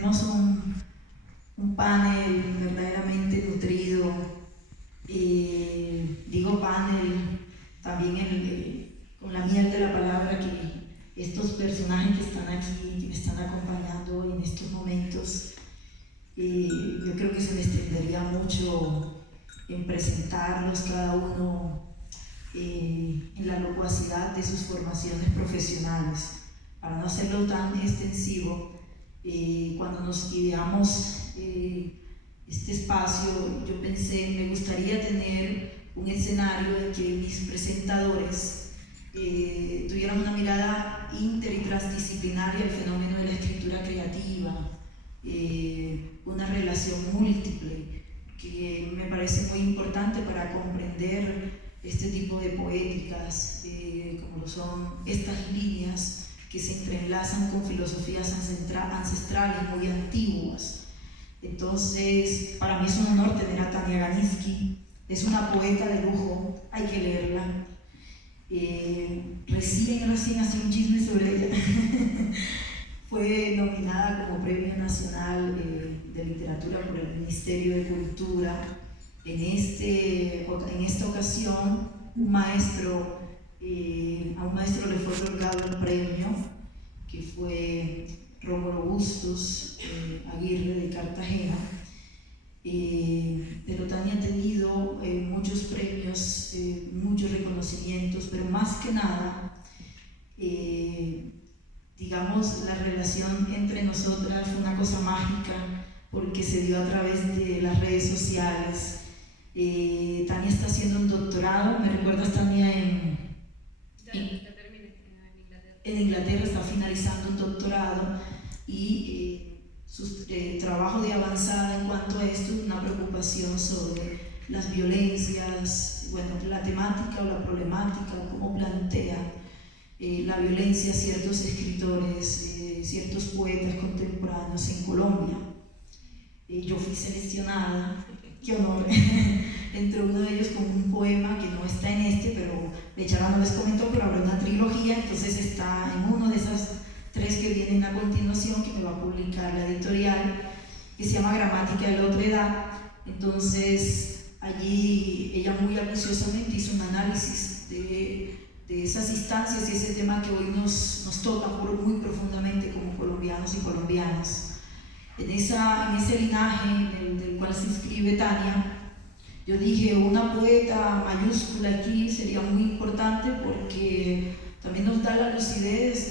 tenemos un panel verdaderamente nutrido. Digo panel también con la miel de la palabra, que estos personajes que están aquí, que me están acompañando en estos momentos, yo creo que se me extendería mucho en presentarlos cada uno en la locuacidad de sus formaciones profesionales. Para no hacerlo tan extensivo, cuando nos ideamos este espacio, yo pensé, me gustaría tener un escenario en que mis presentadores tuvieran una mirada inter y transdisciplinaria al fenómeno de la escritura creativa, una relación múltiple que me parece muy importante para comprender este tipo de poéticas, como lo son estas líneas que se entrelazan con filosofías ancestrales muy antiguas. Entonces, para mí es un honor tener a Tania Ganiski. Es una poeta de lujo, hay que leerla. Recién hace un chisme sobre ella. Fue nominada como Premio Nacional de Literatura por el Ministerio de Cultura. En esta ocasión, a un maestro le fue otorgado el premio, que fue Rómulo Bustos Aguirre de Cartagena. Pero Tania ha tenido muchos premios, muchos reconocimientos, pero más que nada, digamos, la relación entre nosotras fue una cosa mágica porque se dio a través de las redes sociales. Tania está haciendo un doctorado, ¿me recuerdas, Tania? En Inglaterra está finalizando un doctorado y su trabajo de avanzada en cuanto a esto es una preocupación sobre las violencias, bueno, la temática o la problemática, cómo plantea la violencia a ciertos escritores, ciertos poetas contemporáneos en Colombia. Yo fui seleccionada, qué honor, entre uno de ellos con un poema que no está en pero Bechara no les comentó, pero habrá una trilogía, entonces está en uno de esas 3 que vienen a continuación, que me va a publicar la editorial, que se llama Gramática de la Otra Edad. Entonces allí ella muy acuciosamente hizo un análisis de esas instancias y ese tema que hoy nos toca muy profundamente como colombianos y colombianas. En ese linaje del cual se inscribe Tania, yo dije, una poeta mayúscula aquí sería muy importante porque también nos da la lucidez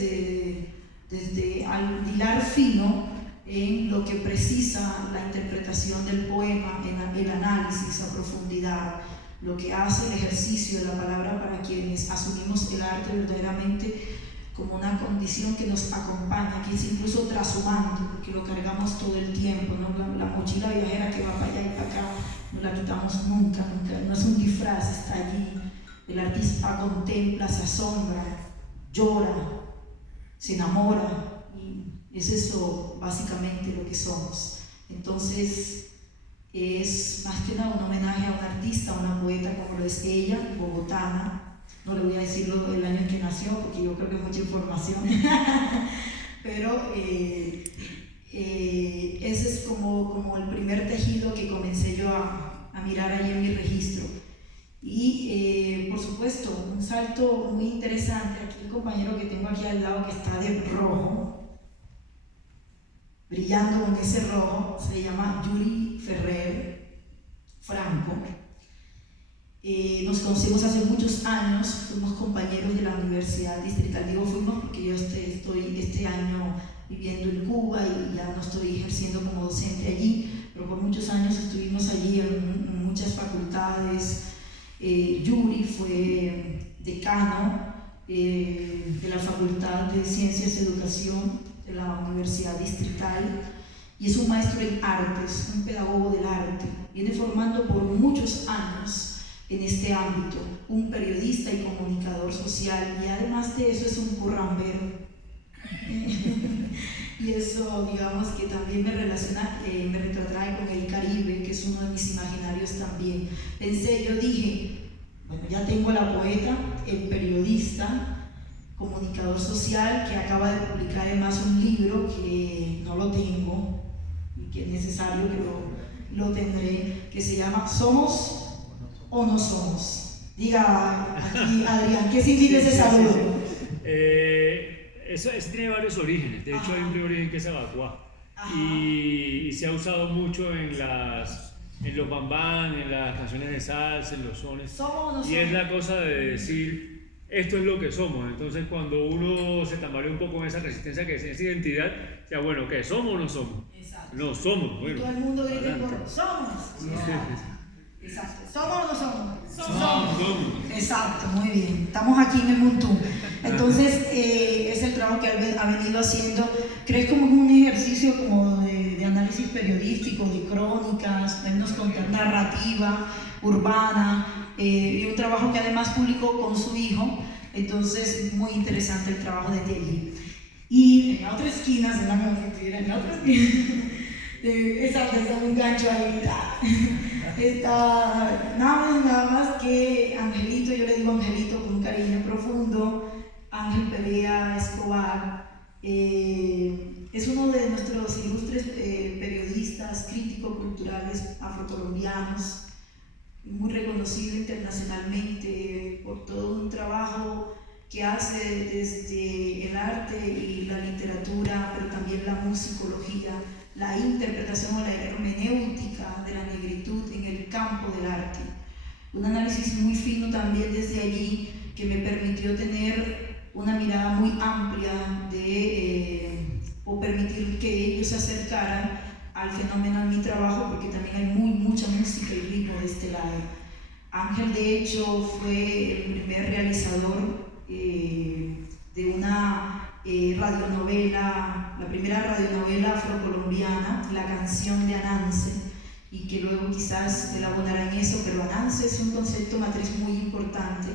desde al hilar fino en lo que precisa la interpretación del poema, en el análisis a profundidad, lo que hace el ejercicio de la palabra para quienes asumimos el arte verdaderamente como una condición que nos acompaña, que es incluso trashumante, porque lo cargamos todo el tiempo, ¿no? La mochila viajera que va para allá y para acá, no la quitamos nunca, no es un disfraz, está allí. El artista contempla, se asombra, llora, se enamora, y es eso básicamente lo que somos. Entonces, es más que nada un homenaje a una artista, a una poeta como lo es ella, bogotana. No le voy a decir el año en que nació, porque yo creo que es mucha información. Pero ese es como el primer tejido que comencé yo a mirar ahí en mi registro. Y por supuesto, un salto muy interesante. Aquí el compañero que tengo aquí al lado, que está de rojo, brillando con ese rojo, se llama Yuri Ferrer Franco. Nos conocimos hace muchos años, fuimos compañeros de la Universidad Distrital. Digo fuimos porque yo estoy este año viviendo en Cuba y ya no estoy ejerciendo como docente allí, pero por muchos años estuvimos allí en muchas facultades. Yuri fue decano de la Facultad de Ciencias y Educación de la Universidad Distrital y es un maestro en artes, un pedagogo del arte. Viene formando por muchos años en este ámbito, un periodista y comunicador social, y además de eso es un currambero. Y eso, digamos, que también me retrotrae con el Caribe, que es uno de mis imaginarios también. Yo dije, bueno, ya tengo a la poeta, el periodista, comunicador social que acaba de publicar además un libro que no lo tengo y que es necesario que lo tendré, que se llama ¿Somos o no somos? Diga aquí, Adrián, ¿qué significa ese saludo? Eso tiene varios orígenes. De hecho, hay un origen que es Abacuá y se ha usado mucho en los bambán, en las canciones de salsa, en los sones. ¿Somos o no somos? Y es la cosa de decir, esto es lo que somos. Entonces, cuando uno se tambalea un poco en esa resistencia, que es esa identidad, ya bueno, ¿qué? ¿Somos o no somos? Exacto. No somos. Bueno, todo el mundo grita por somos. Exacto. ¿Somos o no somos? Somos. Exacto, muy bien. Estamos aquí en el Muntú. Entonces, es el trabajo que ha venido haciendo. ¿Crees como un ejercicio como de análisis periodístico, de crónicas, menos contar narrativa urbana, y un trabajo que además publicó con su hijo? Entonces, muy interesante el trabajo desde allí. Y en la otra esquina, exacto, está un gancho ahí. Está nada más que Angelito, yo le digo Angelito con un cariño profundo, Ángel Perea Escobar, es uno de nuestros ilustres periodistas, críticos culturales afrocolombianos, muy reconocido internacionalmente por todo un trabajo que hace desde el arte y la literatura, pero también la musicología, la interpretación o la hermenéutica de la negritud en el campo del arte. Un análisis muy fino también desde allí que me permitió tener una mirada muy amplia o permitir que ellos se acercaran al fenómeno en mi trabajo, porque también hay mucha música y ritmo de este lado. Ángel, de hecho, fue el primer realizador de una radionovela, la primera radionovela afrocolombiana, La canción de Ananse, y que luego quizás elaborarán eso, pero Ananse es un concepto matriz muy importante,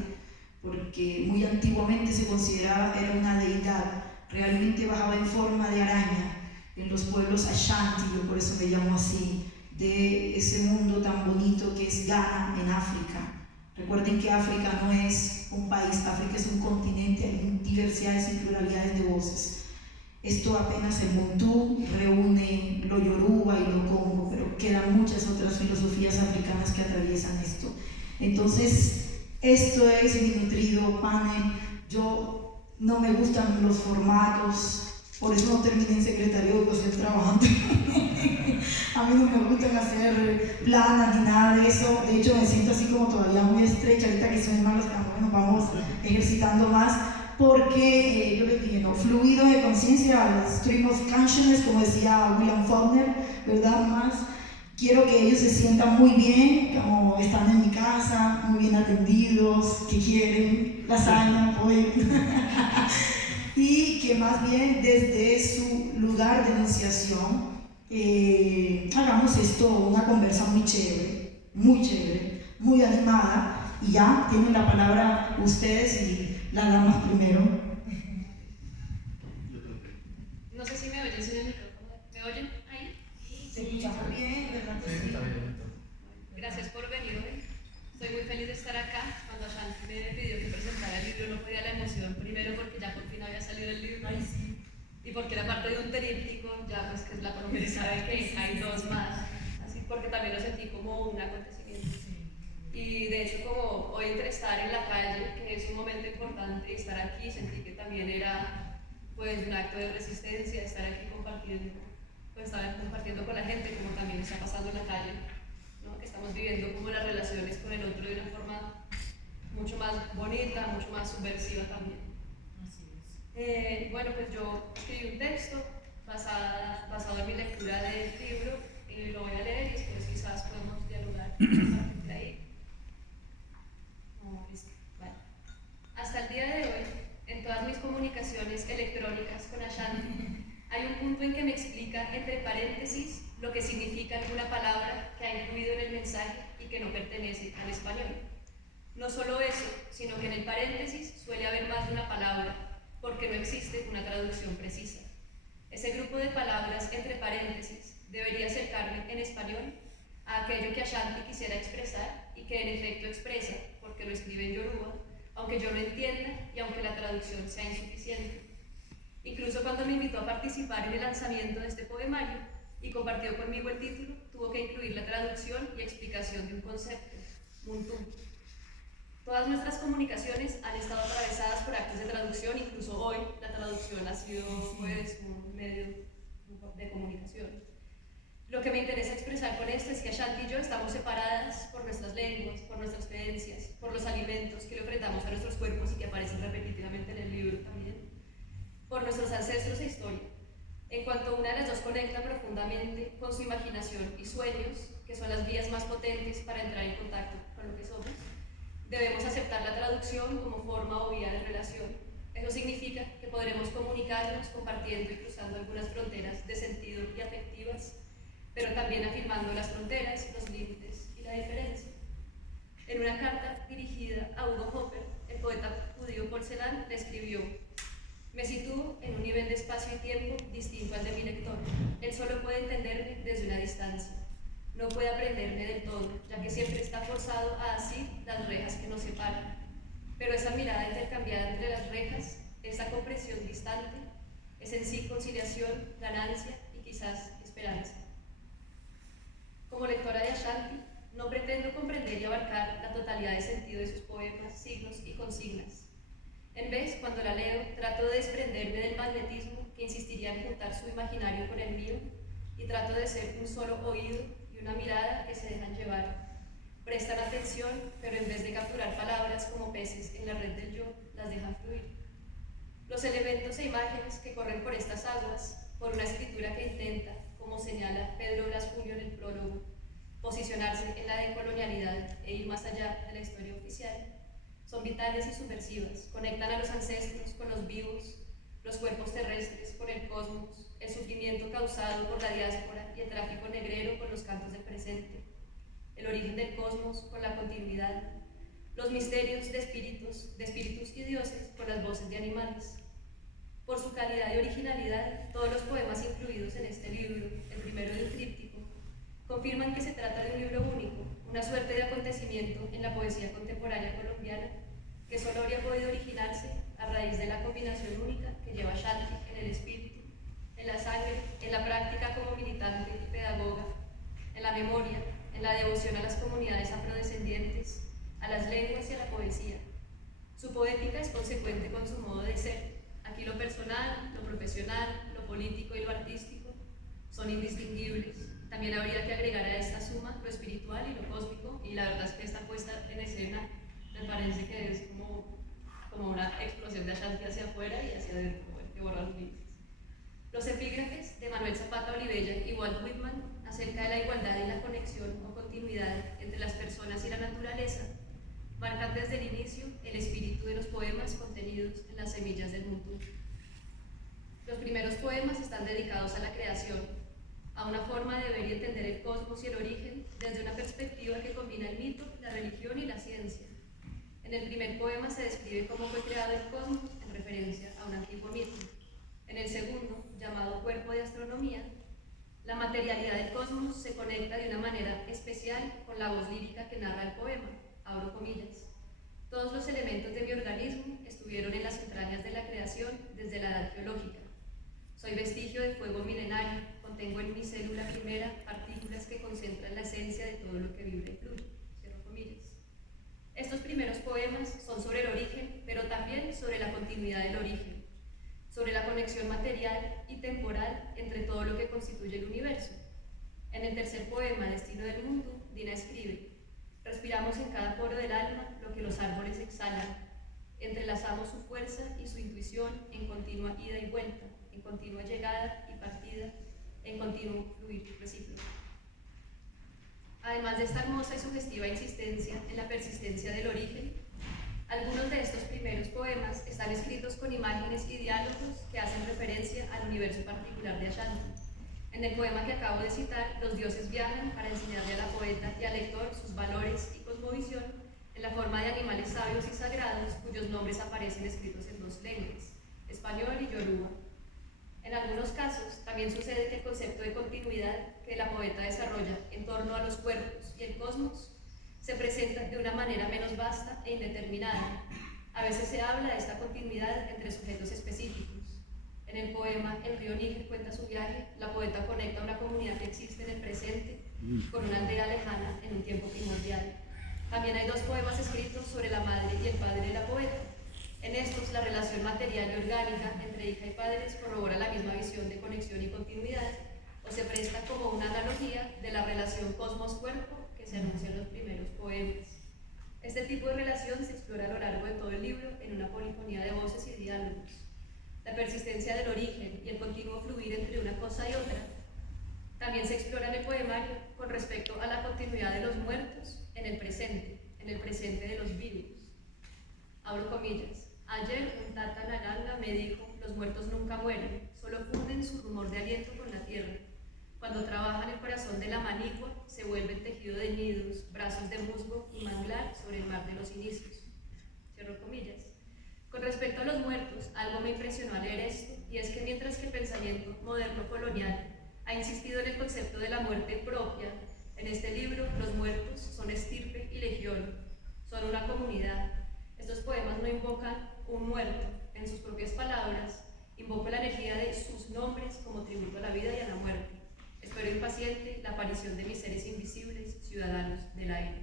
porque muy antiguamente se consideraba, era una deidad, realmente bajaba en forma de araña en los pueblos Ashanti, yo por eso me llamo así, de ese mundo tan bonito que es Ghana en África. Recuerden que África no es un país, África es un continente, hay diversidades y pluralidades de voces. Esto apenas el Montú reúne lo Yoruba y lo Congo, pero quedan muchas otras filosofías africanas que atraviesan esto. Entonces, esto es mi nutrido panel. Yo no me gustan los formatos, por eso no terminé en secretario, estoy trabajando. A mí no me gustan hacer planas ni nada de eso. De hecho, me siento así como todavía muy estrecha. Ahorita que soy más, nos vamos ejercitando más. Porque yo les dije, no, fluidos de conciencia, stream of consciousness, como decía William Faulkner, ¿verdad? Más quiero que ellos se sientan muy bien, como están en mi casa, muy bien atendidos, que quieren lasaña, pollo. Y que más bien desde su lugar de enunciación hagamos esto una conversa muy chévere, muy animada. Y ya tienen la palabra ustedes y la damos primero. No sé si me oyen sin el micrófono. ¿Me oyen ahí? Sí, se escucha muy bien, ¿verdad? Sí. Gracias por venir hoy. Estoy muy feliz de estar acá. Cuando Ashanti me pidió que presentara el libro, no podía la emoción. Primero porque ya por fin había salido el libro. Ay, sí. Y porque era parte de un tríptico, ya pues que es la promesa de que hay dos más. Así porque también lo sentí como un acontecimiento. Y de hecho, como hoy entre estar en la calle, que es un momento importante, y estar aquí, sentí que también era pues un acto de resistencia, estar aquí compartiendo, pues estar compartiendo con la gente, como también está pasando en la calle, ¿no? Que estamos viviendo como las relaciones con el otro de una forma mucho más bonita, mucho más subversiva también. Así es. Bueno, pues yo escribí un texto basado en mi lectura del libro y lo voy a leer y después quizás podemos dialogar a partir de ahí. Vale. Hasta el día de hoy, en todas mis comunicaciones electrónicas con Ashanti, hay un punto en que me explica entre paréntesis lo que significa alguna palabra que ha incluido en el mensaje y que no pertenece al español. No solo eso, sino que en el paréntesis suele haber más de una palabra, porque no existe una traducción precisa. Ese grupo de palabras entre paréntesis debería acercarme en español a aquello que Ashanti quisiera expresar y que en efecto expresa, porque lo escribe en Yoruba, aunque yo no entienda y aunque la traducción sea insuficiente. Incluso cuando me invitó a participar en el lanzamiento de este poemario y compartió conmigo el título, tuvo que incluir la traducción y explicación de un concepto, Muntu. Todas nuestras comunicaciones han estado atravesadas por actos de traducción, incluso hoy la traducción ha sido pues, un medio de comunicación. Lo que me interesa expresar con esto es que Ashanti y yo estamos separadas por nuestras lenguas, por nuestras creencias, por los alimentos que le ofrendamos a nuestros cuerpos y que aparecen repetitivamente en el libro también, por nuestros ancestros e historia. En cuanto una de las dos conecta profundamente con su imaginación y sueños, que son las vías más potentes para entrar en contacto con lo que somos, debemos aceptar la traducción como forma o vía de relación. Eso significa que podremos comunicarnos compartiendo y cruzando algunas fronteras de sentido y afectivas, pero también afirmando las fronteras, los límites y la diferencia. En una carta dirigida a Hugo Hopper, el poeta judío Paul Celan le escribió: me sitúo en un nivel de espacio y tiempo distinto al de mi lector. Él solo puede entenderme desde una distancia. No puede aprenderme del todo, ya que siempre está forzado a asir las rejas que nos separan. Pero esa mirada intercambiada entre las rejas, esa comprensión distante, es en sí conciliación, ganancia y quizás esperanza. Como lectora de Ashanti, no pretendo comprender y abarcar la totalidad de sentido de sus poemas, signos y consignas. En vez, cuando la leo, trato de desprenderme del magnetismo que insistiría en juntar su imaginario con el mío y trato de ser un solo oído y una mirada que se dejan llevar. Prestan atención, pero en vez de capturar palabras como peces en la red del yo, las dejan fluir. Los elementos e imágenes que corren por estas aguas, por una escritura que intenta, como señala Pedro Blas Julio en el prólogo, posicionarse en la decolonialidad e ir más allá de la historia oficial, son vitales y subversivas, conectan a los ancestros con los vivos, los cuerpos terrestres con el cosmos, el sufrimiento causado por la diáspora y el tráfico negrero con los cantos del presente, el origen del cosmos con la continuidad, los misterios de espíritus y dioses con las voces de animales. Por su calidad y originalidad, todos los poemas incluidos en este libro, el primero del tríptico, confirman que se trata de un libro único, una suerte de acontecimiento en la poesía contemporánea colombiana, que solo habría podido originarse a raíz de la combinación única que lleva Ashanti en el espíritu, en la sangre, en la práctica como militante y pedagoga, en la memoria, en la devoción a las comunidades afrodescendientes, a las lenguas y a la poesía. Su poética es consecuente con su modo de ser. Aquí lo personal, lo profesional, lo político y lo artístico son indistinguibles. También habría que agregar a esta suma lo espiritual y lo cósmico, y la verdad es que esta puesta en escena me parece que es como una explosión de Ashanti hacia afuera y hacia adentro, que borra los límites. Los epígrafes de Manuel Zapata Olivella y Walt Whitman acerca de la igualdad y la conexión o continuidad entre las personas y la naturaleza marcan desde el inicio el espíritu de los poemas contenidos en las semillas del Muntu. Los primeros poemas están dedicados a la creación, a una forma de ver y entender el cosmos y el origen desde una perspectiva que combina el mito, la religión y la ciencia. En el primer poema se describe cómo fue creado el cosmos en referencia a un antiguo mito. En el segundo, llamado Cuerpo de Astronomía, la materialidad del cosmos se conecta de una manera especial con la voz lírica que narra el poema, abro comillas. Todos los elementos de mi organismo estuvieron en las entrañas de la creación desde la edad geológica. Soy vestigio de fuego milenario, contengo en mi célula primera partículas que concentran la esencia de todo lo que vibra y fluye. Cierro comillas. Estos primeros poemas son sobre el origen, pero también sobre la continuidad del origen, sobre la conexión material y temporal entre todo lo que constituye el universo. En el tercer poema, Destino del Mundo, Dina escribe: respiramos en cada poro del alma lo que los árboles exhalan, entrelazamos su fuerza y su intuición en continua ida y vuelta, en continua llegada y partida, en continuo fluir recíproco. Además de esta hermosa y sugestiva insistencia en la persistencia del origen, algunos de estos primeros poemas están escritos con imágenes y diálogos que hacen referencia al universo particular de Ashanti. En el poema que acabo de citar, los dioses viajan para enseñarle a la poeta y al lector sus valores y cosmovisión en la forma de animales sabios y sagrados cuyos nombres aparecen escritos en dos lenguas, español y yoruba. En algunos casos, también sucede que el concepto de continuidad que la poeta desarrolla en torno a los cuerpos y el cosmos se presenta de una manera menos vasta e indeterminada. A veces se habla de esta continuidad entre sujetos específicos. En el poema El río Níger cuenta su viaje, la poeta conecta una comunidad que existe en el presente con una aldea lejana en un tiempo primordial. También hay dos poemas escritos sobre la madre y el padre de la poeta. En estos, la relación material y orgánica entre hija y padres corrobora la misma visión de conexión y continuidad, o se presta como una analogía de la relación cosmos-cuerpo que se anuncia en los primeros poemas. Este tipo de relación se explora a lo largo de todo el libro en una polifonía de voces y diálogos. La persistencia del origen y el continuo fluir entre una cosa y otra también se explora en el poemario con respecto a la continuidad de los muertos en el presente de los vivos. Abro comillas. Ayer un tata naranga me dijo, los muertos nunca mueren, solo funden su rumor de aliento con la tierra. Cuando trabajan el corazón de la manigua, se vuelven tejido de nidos, brazos de musgo y manglar sobre el mar de los inicios. Cierro comillas. Con respecto a los muertos, algo me impresionó al leer esto, y es que mientras que el pensamiento moderno colonial ha insistido en el concepto de la muerte propia, en este libro los muertos son estirpe y legión, son una comunidad. Estos poemas no invocan un muerto, en sus propias palabras, invoco la energía de sus nombres como tributo a la vida y a la muerte. Espero impaciente la aparición de mis seres invisibles, ciudadanos del aire.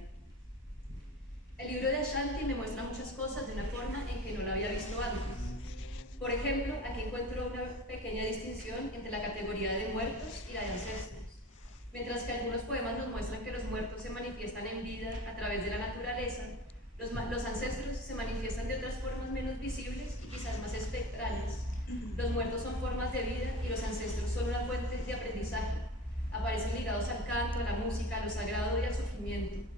El libro de Ashanti me muestra muchas cosas de una forma en que no la había visto antes. Por ejemplo, aquí encuentro una pequeña distinción entre la categoría de muertos y la de ancestros. Mientras que algunos poemas nos muestran que los muertos se manifiestan en vida a través de la naturaleza, los ancestros se manifiestan de otras formas menos visibles y quizás más espectrales. Los muertos son formas de vida y los ancestros son una fuente de aprendizaje. Aparecen ligados al canto, a la música, a lo sagrado y al sufrimiento.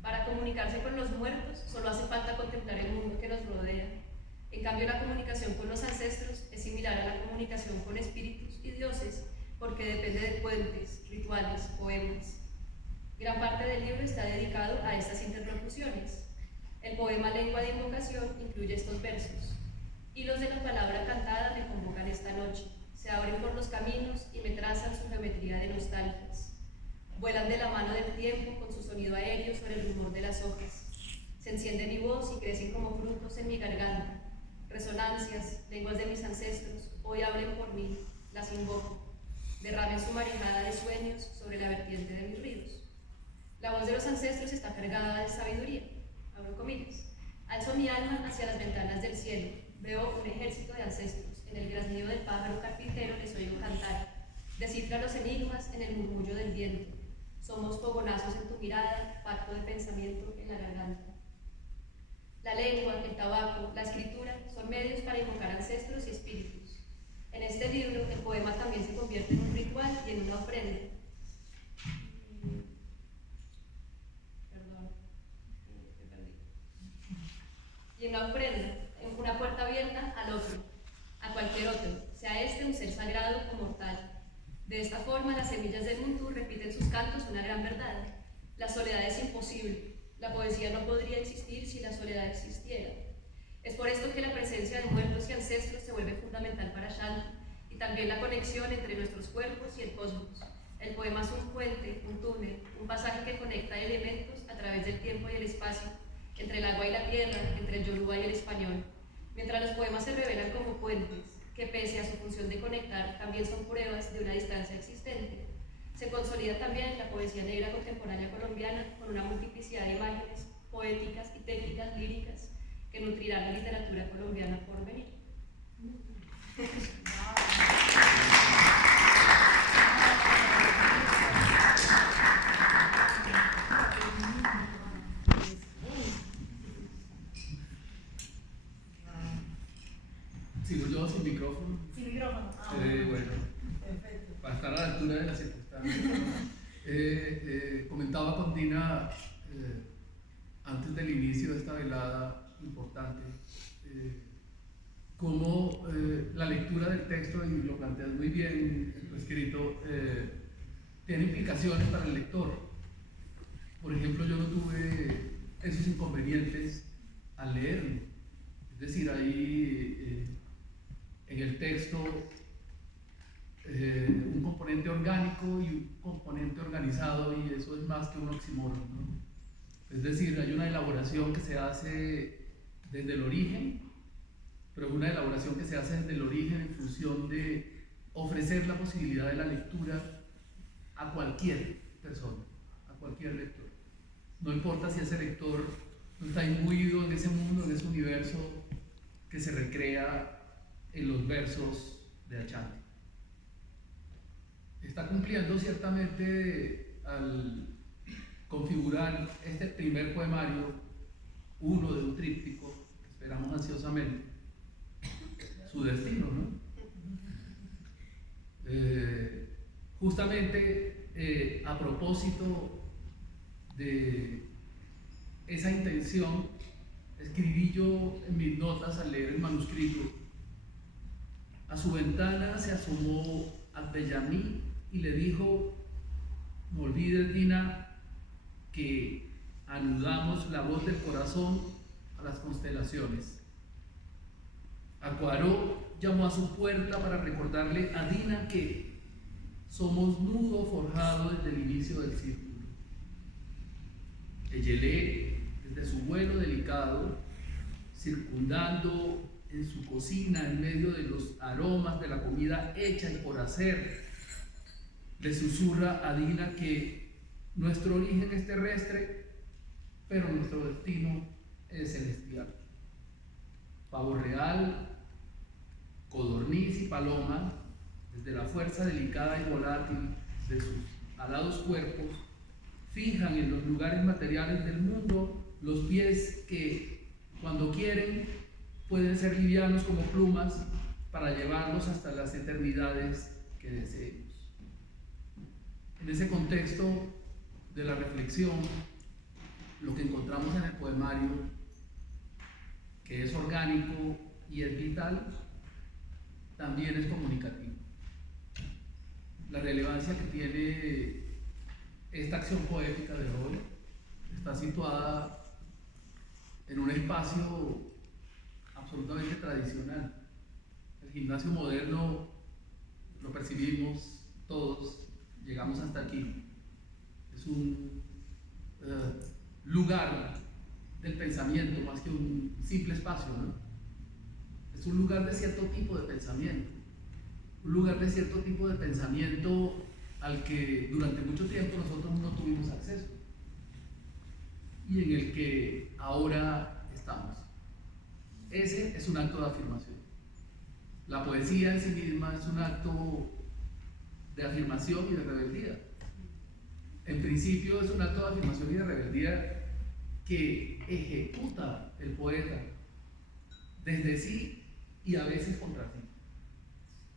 Para comunicarse con los muertos solo hace falta contemplar el mundo que nos rodea. En cambio, la comunicación con los ancestros es similar a la comunicación con espíritus y dioses porque depende de puentes, rituales, poemas. Gran parte del libro está dedicado a estas interlocuciones. El poema Lengua de Invocación incluye estos versos. Hilos de la palabra cantada me convocan esta noche, se abren por los caminos y me trazan su geometría de nostalgias. Vuelan de la mano del tiempo con su sonido aéreo sobre el rumor de las hojas. Se enciende mi voz y crecen como frutos en mi garganta. Resonancias, lenguas de mis ancestros, hoy hablen por mí, las invoco. Derramen su marejada de sueños sobre la vertiente de mis ríos. La voz de los ancestros está cargada de sabiduría. Abro comillas. Alzo mi alma hacia las ventanas del cielo. Veo un ejército de ancestros. En el graznido del pájaro carpintero les oigo cantar. Descifra los enigmas en el murmullo del viento. Somos fogonazos en tu mirada, pacto de pensamiento en la garganta. La lengua, el tabaco, la escritura son medios para invocar ancestros y espíritus. En este libro, el poema también se convierte en un ritual y en una ofrenda. Y en una ofrenda, en una puerta abierta al otro, a cualquier otro, sea este un ser sagrado o mortal. De esta forma, las semillas del Muntú repiten sus cantos una gran verdad. La soledad es imposible. La poesía no podría existir si la soledad existiera. Es por esto que la presencia de muertos y ancestros se vuelve fundamental para Ashanti, y también la conexión entre nuestros cuerpos y el cosmos. El poema es un puente, un túnel, un pasaje que conecta elementos a través del tiempo y el espacio, entre el agua y la tierra, entre el yoruba y el español. Mientras los poemas se revelan como puentes, que pese a su función de conectar, también son pruebas de una distancia existente. Se consolida también la poesía negra contemporánea colombiana con una multiplicidad de imágenes poéticas y técnicas líricas que nutrirán la literatura colombiana por venir. ¿Sigo yo sin micrófono? Sin micrófono. Bueno, Perfecto. para estar a la altura de las circunstancias. Comentaba con Dina antes del inicio de esta velada importante cómo la lectura del texto, y lo planteas muy bien en tu escrito, tiene implicaciones para el lector. Por ejemplo, yo no tuve esos inconvenientes al leerlo. Es decir, ahí en el texto un componente orgánico y un componente organizado, y eso es más que un oxímoron, ¿no? Es decir, hay una elaboración que se hace desde el origen, pero es una elaboración que se hace desde el origen en función de ofrecer la posibilidad de la lectura a cualquier persona, a cualquier lector. No importa si ese lector no está imbuido en ese mundo, en ese universo que se recrea en los versos de Ashanti. Está cumpliendo ciertamente al configurar este primer poemario, uno de un tríptico que esperamos ansiosamente, su destino, ¿no? Justamente a propósito de esa intención, escribí yo en mis notas al leer el manuscrito: a su ventana se asomó Abdellamí y le dijo: no olvides, Dina, que anudamos la voz del corazón a las constelaciones. Acuaró llamó a su puerta para recordarle a Dina que somos nudo forjado desde el inicio del círculo. Eyelé, desde su vuelo delicado, circundando en su cocina en medio de los aromas de la comida hecha y por hacer, le susurra a Dina que nuestro origen es terrestre, pero nuestro destino es celestial. Pavo real, codorniz y paloma, desde la fuerza delicada y volátil de sus alados cuerpos, fijan en los lugares materiales del mundo los pies que, cuando quieren, pueden ser livianos como plumas para llevarlos hasta las eternidades que deseemos. En ese contexto de la reflexión, lo que encontramos en el poemario, que es orgánico y es vital, también es comunicativo. La relevancia que tiene esta acción poética de hoy está situada en un espacio absolutamente tradicional. El gimnasio moderno lo percibimos todos, llegamos hasta aquí. Es un lugar del pensamiento más que un simple espacio, ¿no? Es un lugar de cierto tipo de pensamiento, un lugar de cierto tipo de pensamiento al que durante mucho tiempo nosotros no tuvimos acceso y en el que ahora estamos. Ese es un acto de afirmación. La poesía en sí misma es un acto de afirmación y de rebeldía. En principio es un acto de afirmación y de rebeldía que ejecuta el poeta desde sí y a veces contra sí.